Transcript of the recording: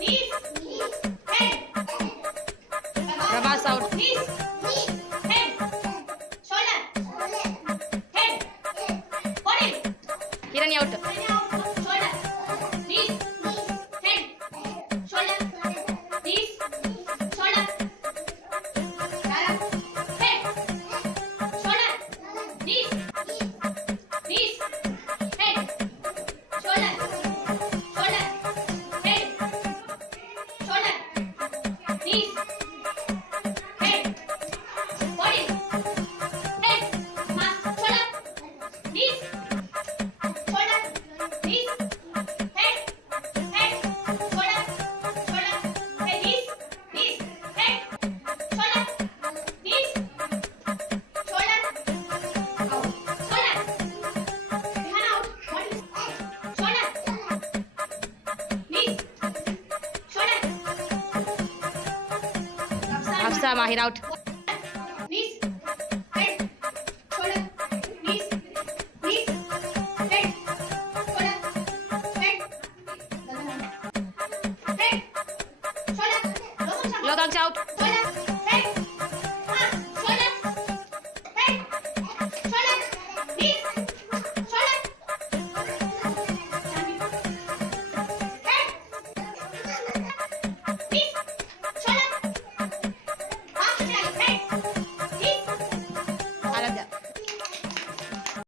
knees, head, Prabhas out. knees, head, shoulder, head, body, Kirani out. shoulder, knees, head, shoulder, knees, shoulder, Tara, head, shoulder, knees, head, shoulder, head, shoulder, knees, head, body, head, mask, shoulder, knees, shoulder, knees, head, shoulder, head, knees, head, shoulder, knees, shoulder, out, shoulder, behind out, body, shoulder, knees, shoulder, Hafsa Mahir out.